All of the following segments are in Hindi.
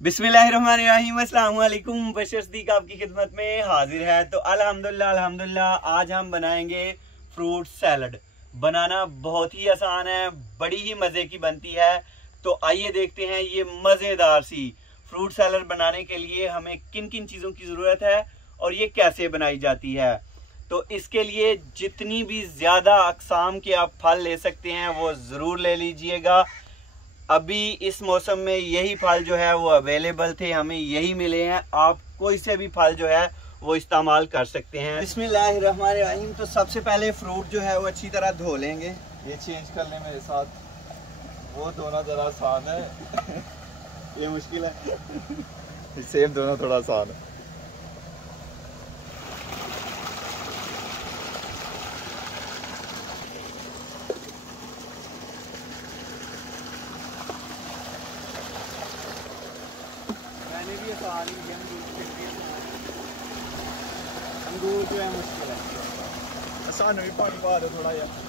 बिस्मिल्लाहिर्रहमानिर्रहीम, अस्सलाम वालेकुम। मुबशिर सद्दीक आपकी खिदमत में हाजिर है। तो अल्हम्दुलिल्लाह आज हम बनाएंगे फ्रूट सैलड। बनाना बहुत ही आसान है, बड़ी ही मज़े की बनती है। तो आइए देखते हैं ये मज़ेदार सी फ्रूट सैलड बनाने के लिए हमें किन किन चीज़ों की ज़रूरत है और ये कैसे बनाई जाती है। तो इसके लिए जितनी भी ज़्यादा अक़साम के आप फल ले सकते हैं वो ज़रूर ले लीजिएगा। अभी इस मौसम में यही फल जो है वो अवेलेबल थे, हमें यही मिले हैं। आप कोई से भी फल जो है वो इस्तेमाल कर सकते हैं। बिस्मिल्लाहिर्रहमानिर्रहीम। तो सबसे पहले फ्रूट जो है वो अच्छी तरह धो लेंगे। ये चेंज कर ले मेरे साथ, वो धोना ज़रा आसान है ये मुश्किल है सेम धोना थोड़ा आसान है। मैंने भी आसान ही अंगूर जो है मुश्किल है। आसान भी पानी पा दो थोड़ा यार।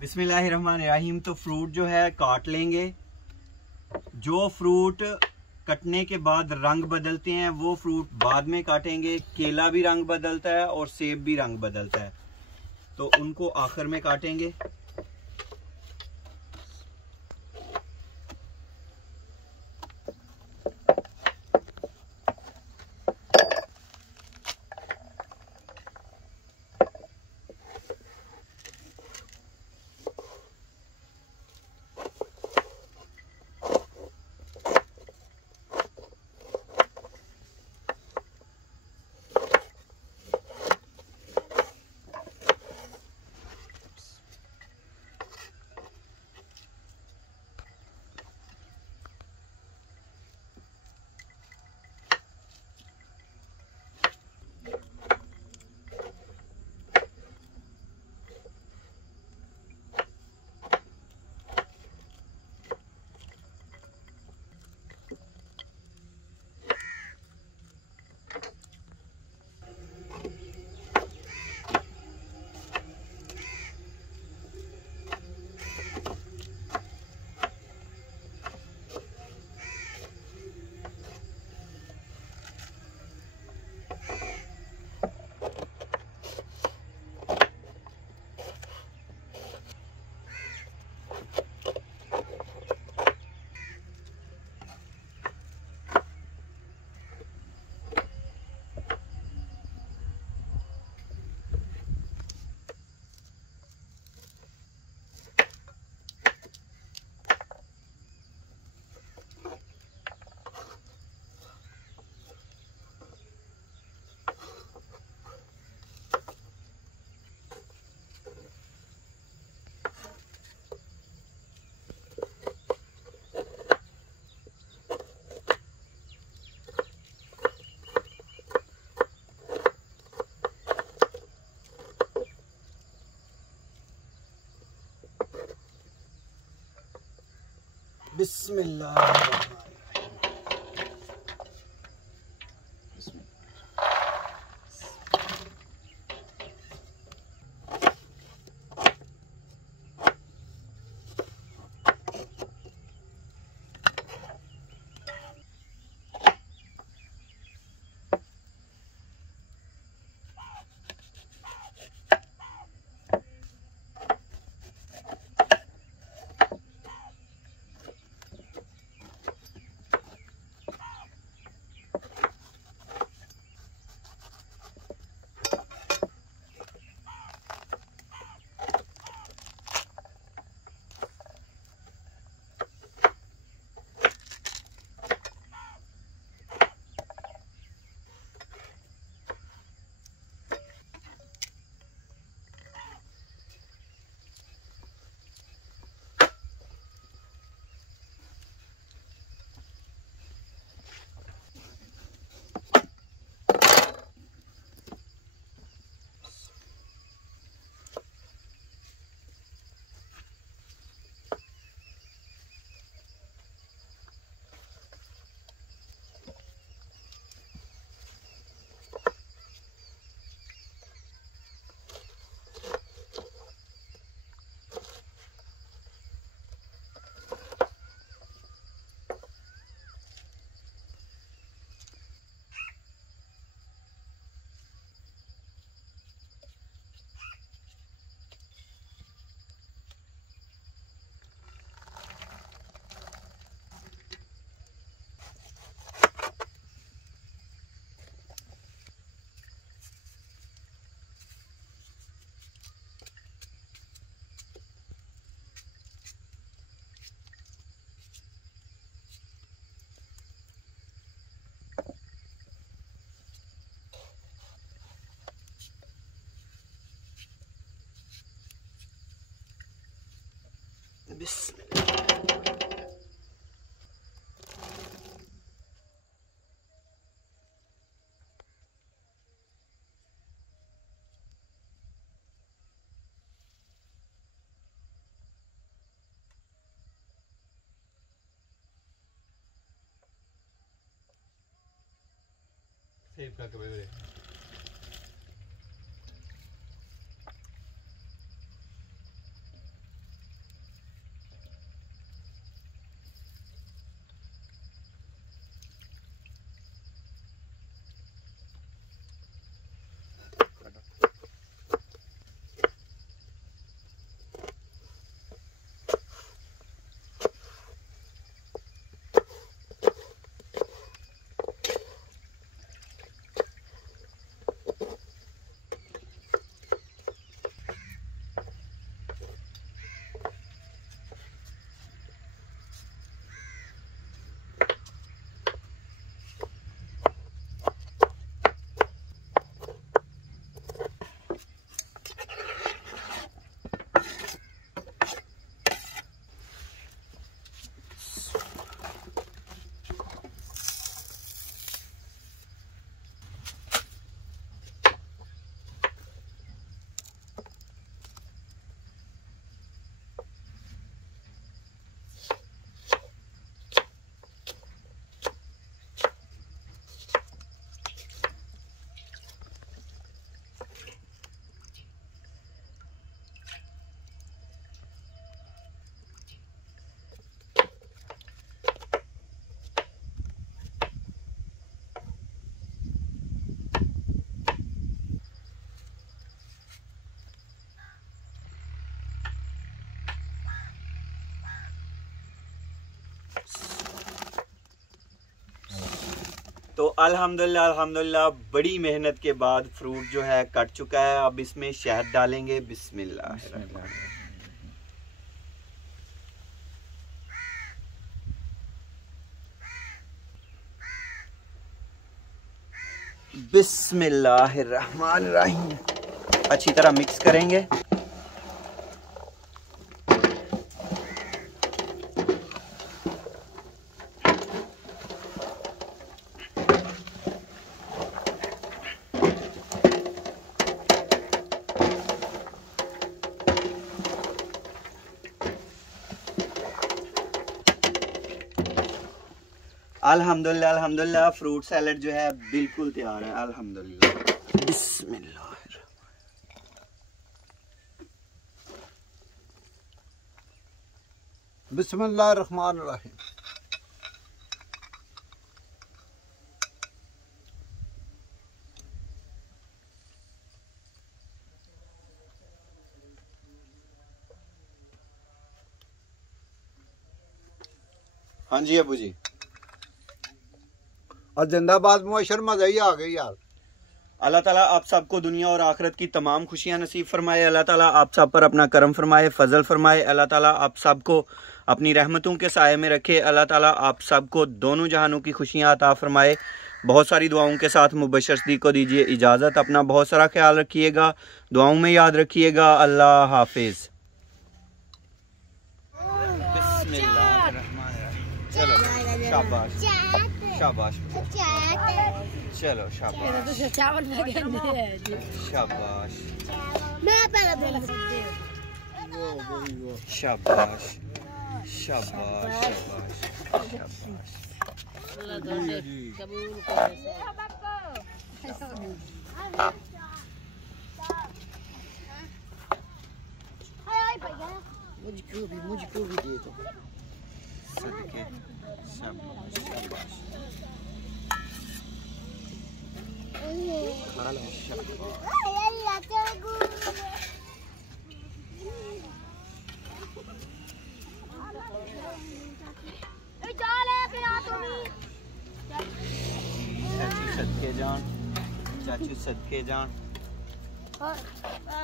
बिस्मिल्लाहिर्रहमानिर्रहीम। तो फ्रूट जो है काट लेंगे। जो फ्रूट कटने के बाद रंग बदलते हैं वो फ्रूट बाद में काटेंगे। केला भी रंग बदलता है और सेब भी रंग बदलता है, तो उनको आखिर में काटेंगे। बिस्मिल्लाह। सेव करके भेज रहे। तो अल्हम्दुलिल्लाह अल्हम्दुलिल्लाह बड़ी मेहनत के बाद फ्रूट जो है कट चुका है। अब इसमें शहद डालेंगे। बिस्मिल्लाह बिस्मिल्लाहिर्रहमानिर्रहीम। अच्छी तरह मिक्स करेंगे। अल्हम्दुलिल्लाह अल्हम्दुलिल्लाह फ्रूट सैलेड जो है बिल्कुल तैयार है अल्हम्दुलिल्लाह। बिस्मिल्लाह। बिस्मिल्लाहिर्रहमानिर्रहीम। हाँ जी अबू जी। और जिंदाबाद मुबशर, मजा ही आ गई यार। अल्लाह ताला आप सबको दुनिया और आखिरत की तमाम खुशियां नसीब फरमाए। अल्लाह ताला आप सब पर अपना करम फरमाए, फजल फरमाए। अल्लाह ताला आप सबको अपनी रहमतों के साये में रखे। अल्लाह ताला आप सबको दोनों जहानों की खुशियां अता फरमाए। बहुत सारी दुआओं के साथ मुबशर सद्दीक को दीजिए इजाज़त। अपना बहुत सारा ख्याल रखिएगा, दुआओं में याद रखिएगा। अल्लाह हाफिज़। चलो शाबाश शाबाश, चलो शाबाश शाबाश शाबाश शाबाश शाबाश। मुझको भी दे दो। सदके शाबाश शाबाश। खा लो चाचू सदके जान, चाचू सदके जान,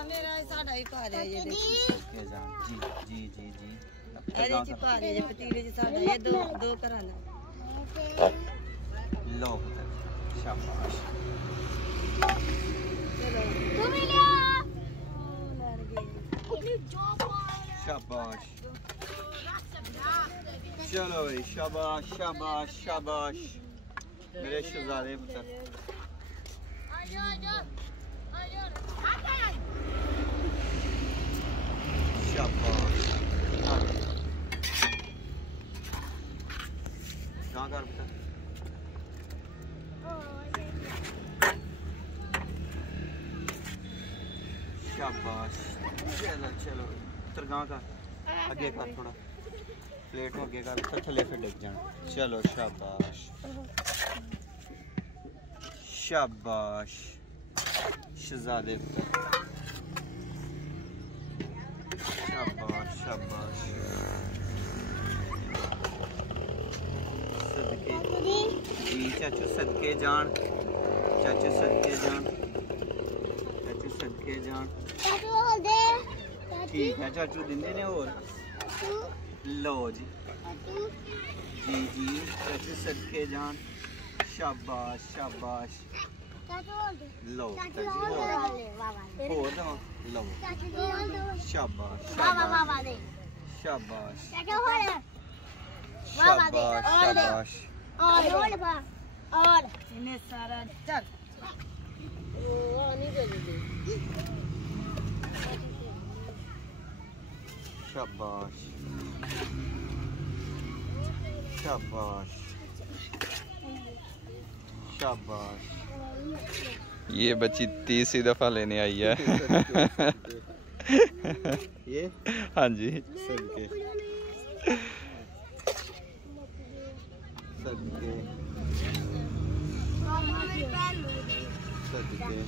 मेरा साडा ही पा लिया ये देखो सदके जान। जी जी जी जी। ਇਹਦੇ ਚ ਪਾ ਲਿਆ ਜੇ ਪਤੀਲੇ ਚ ਸਾਡਾ ਇਹ ਦੋ ਘਰਾਂ ਦਾ। लो शाबाश शाबाश। चलो भाई शाबाश शाबाश शाबाश मेरे शहजादे पुत्र। शाबाश कहाँ कर पुत्र। शाबाश। चलो चलो पुत्र कहाँ का आगे कर, थोड़ा प्लेट में आगे कर, थले फिर डिग जाना। चलो शाबाश शाबाश शहजादे पुत्र। शाबाश शाबाश। सदके जी चाचू सदके जान, चाचू सदके जान, चाचू सदके जान। ठीक है चाचू दिंदे ने और लो जी जी जी चाचू सदके जान। शाबाश शाबाश। लो चाचू और दो लो। शाबाश शाबाश शाबाश शाबाश शाबाश। और इन्हें सारा चल नहीं दे दे। शाबाश शाबाश शाबाश। ये बच्ची तीसरी दफा लेने आई है। ये हाँ जी सदके सदके सदके